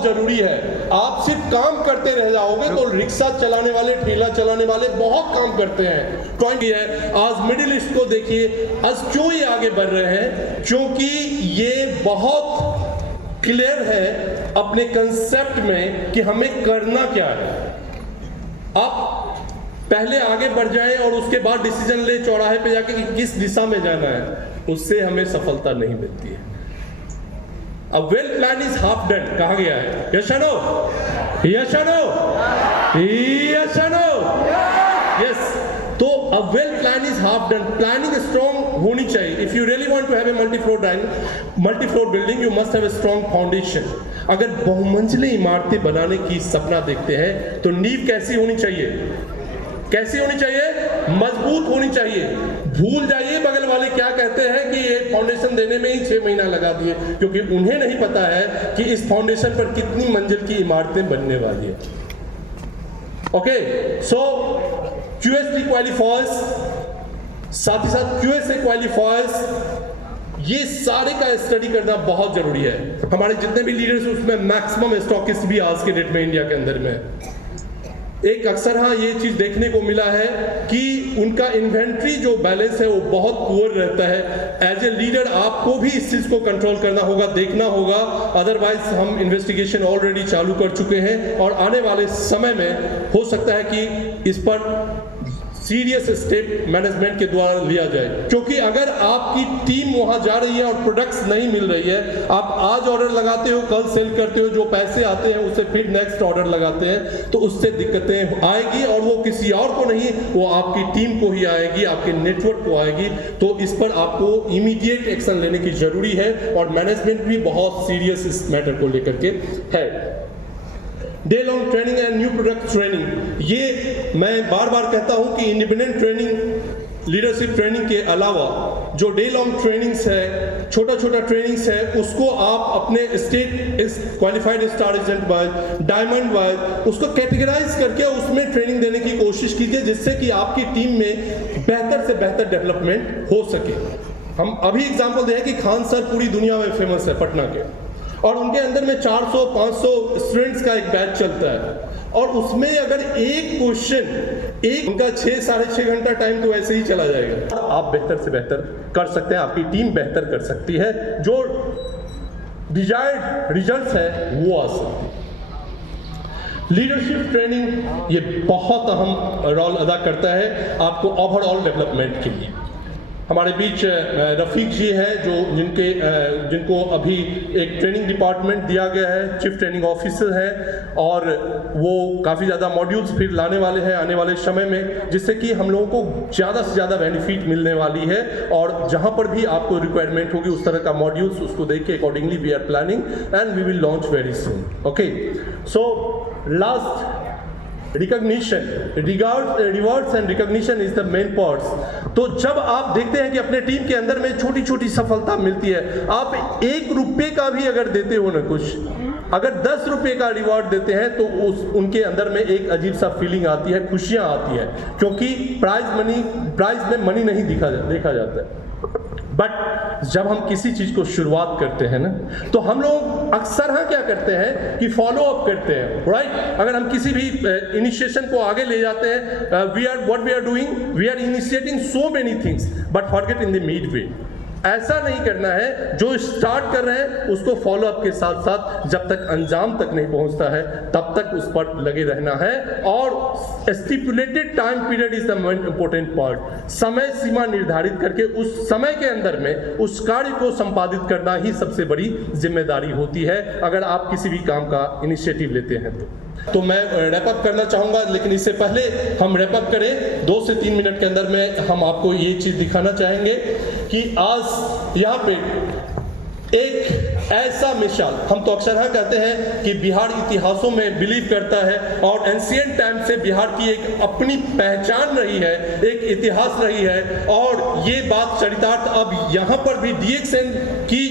बहुत जरूरी है। आप सिर्फ काम करते रह जाओगे तो रिक्शा चलाने वाले, ठेला चलाने वाले बहुत काम करते हैं। पॉइंट ये है, आज मिडिल ईस्ट को देखिए, आज क्यों ये आगे बढ़ रहे हैं, क्योंकि ये बहुत क्लियर है अपने कंसेप्ट में कि हमें करना क्या है। आप पहले आगे बढ़ जाएं और उसके बाद डिसीजन ले चौराहे पे जाके कि किस दिशा में जाना है, उससे हमें सफलता नहीं मिलती है। A well plan is half done कहा गया है। Yes or no? Yes or no? Yes or no? Yes. तो a well plan is half done. Planning strong होनी चाहिए. If you really want to have a multi-floor building, you must have a strong foundation. अगर बहुमंजिली इमारतें बनाने की सपना देखते हैं तो नींव कैसी होनी चाहिए? कैसी होनी चाहिए? मजबूत होनी चाहिए। भूल जाइए बगल वाले क्या कहते हैं कि ये फाउंडेशन देने में ही 6 महीना लगा दिए, क्योंकि उन्हें नहीं पता है कि इस फाउंडेशन पर कितनी मंजिल की इमारतें बनने वाली है। ओके, सो QS क्वालिफायर्स, साथ ही साथ QSA क्वालिफायर्स, ये सारे का स्टडी करना बहुत जरूरी है। हमारे जितने भी लीडर्स उसमें मैक्सिमम स्टॉकिस्ट भी आज के डेट में इंडिया के अंदर में एक अक्सर हाँ ये चीज देखने को मिला है कि उनका इन्वेंट्री जो बैलेंस है वो बहुत पुअर रहता है। एज ए लीडर आपको भी इस चीज को कंट्रोल करना होगा, देखना होगा, अदरवाइज हम इन्वेस्टिगेशन ऑलरेडी चालू कर चुके हैं और आने वाले समय में हो सकता है कि इस पर सीरियस स्टेप मैनेजमेंट के द्वारा लिया जाए। क्योंकि अगर आपकी टीम वहां जा रही है और प्रोडक्ट्स नहीं मिल रही है, आप आज ऑर्डर लगाते हो, कल सेल करते हो, जो पैसे आते हैं उससे फिर नेक्स्ट ऑर्डर लगाते हैं, तो उससे दिक्कतें आएगी और वो किसी और को नहीं, वो आपकी टीम को ही आएगी, आपके नेटवर्क को आएगी। तो इस पर आपको इमीडिएट एक्शन लेने की जरूरी है और मैनेजमेंट भी बहुत सीरियस इस मैटर को लेकर के है। Day long training and new product training, ये मैं बार बार कहता हूं कि इंडिपेंडेंट ट्रेनिंग, लीडरशिप ट्रेनिंग के अलावा जो डे लॉन्ग ट्रेनिंग्स है, छोटा छोटा ट्रेनिंग्स है, उसको आप अपने state qualified star agent wise, diamond wise उसको कैटेगराइज करके उसमें ट्रेनिंग देने की कोशिश कीजिए, जिससे कि आपकी टीम में बेहतर से बेहतर डेवलपमेंट हो सके। हम अभी एग्जांपल दें कि खान सर पूरी दुनिया में फेमस है पटना के, और उनके अंदर में 400-500 स्टूडेंट्स का एक बैच चलता है, और उसमें अगर एक क्वेश्चन, एक उनका 6-6.5 घंटा टाइम तो ऐसे ही चला जाएगा। आप बेहतर से बेहतर कर सकते हैं, आपकी टीम बेहतर कर सकती है, जो डिजायर्ड रिजल्ट्स है वो आ सकते हैं। लीडरशिप ट्रेनिंग ये बहुत अहम रोल अदा करता है आपको ओवरऑल डेवलपमेंट के लिए। हमारे बीच रफीक जी हैं जो जिनको अभी एक ट्रेनिंग डिपार्टमेंट दिया गया है, चीफ ट्रेनिंग ऑफिसर हैं, और वो काफ़ी ज़्यादा मॉड्यूल्स फिर लाने वाले हैं आने वाले समय में, जिससे कि हम लोगों को ज़्यादा से ज़्यादा बेनिफिट मिलने वाली है। और जहाँ पर भी आपको रिक्वायरमेंट होगी उस तरह का मॉड्यूल्स, उसको देख के accordingly we are planning and we will launch very soon. Okay, so last, recognition, rewards and recognition is the main parts. तो जब आप देखते हैं कि अपने टीम के अंदर में छोटी छोटी सफलता मिलती है, आप 1 रुपये का भी अगर देते हो ना कुछ, अगर 10 रुपये का रिवॉर्ड देते हैं तो उनके अंदर में एक अजीब सा फीलिंग आती है, खुशियां आती है, क्योंकि प्राइज में मनी नहीं देखा जाता है। बट जब हम किसी चीज को शुरुआत करते हैं ना, तो हम लोग अक्सर हाँ क्या करते हैं कि फॉलो अप करते हैं, राइट? अगर हम किसी भी इनिशिएशन को आगे ले जाते हैं, we are initiating so many things but forget in the mid way. ऐसा नहीं करना है, जो स्टार्ट कर रहे हैं उसको फॉलो अप के साथ साथ जब तक अंजाम तक नहीं पहुंचता है तब तक उस पर लगे रहना है। और stipulated time period is the most important part. समय सीमा निर्धारित करके उस समय के अंदर में उस कार्य को संपादित करना ही सबसे बड़ी जिम्मेदारी होती है, अगर आप किसी भी काम का इनिशिएटिव लेते हैं तो मैं रैप अप करना चाहूँगा, लेकिन इससे पहले हम रैप अप करें 2 से 3 मिनट के अंदर में हम आपको ये चीज़ दिखाना चाहेंगे कि आज यहाँ पे एक ऐसा मिसाल, हम तो अक्सर कहते हैं कि बिहार इतिहासों में बिलीव करता है और एंशिएंट टाइम से बिहार की एक अपनी पहचान रही है, एक इतिहास रही है, और ये बात चरितार्थ अब यहाँ पर भी DXN की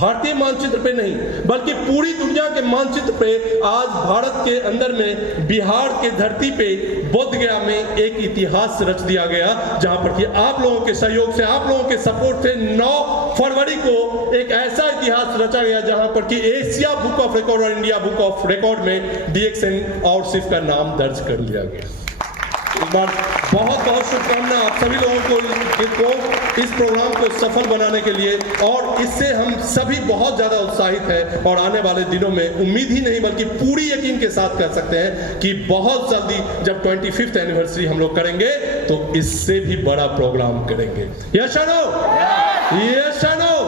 भारतीय मानचित्र पे नहीं बल्कि पूरी दुनिया के मानचित्र पे आज भारत के अंदर में बिहार के धरती पे बोध गया में एक इतिहास रच दिया गया, जहां पर कि आप लोगों के सहयोग से, आप लोगों के सपोर्ट से 9 फरवरी को एक ऐसा इतिहास रचा गया जहां पर कि एशिया बुक ऑफ रिकॉर्ड और इंडिया बुक ऑफ रिकॉर्ड में DXN और सिर्फ का नाम दर्ज कर लिया गया। एक बार बहुत बहुत शुभकामनाएं आप सभी लोगों को इस प्रोग्राम को सफल बनाने के लिए, और इससे हम सभी बहुत ज्यादा उत्साहित हैं और आने वाले दिनों में उम्मीद ही नहीं बल्कि पूरी यकीन के साथ कह सकते हैं कि बहुत जल्दी जब 25th एनिवर्सरी हम लोग करेंगे तो इससे भी बड़ा प्रोग्राम करेंगे। यस और नो? यस और नो?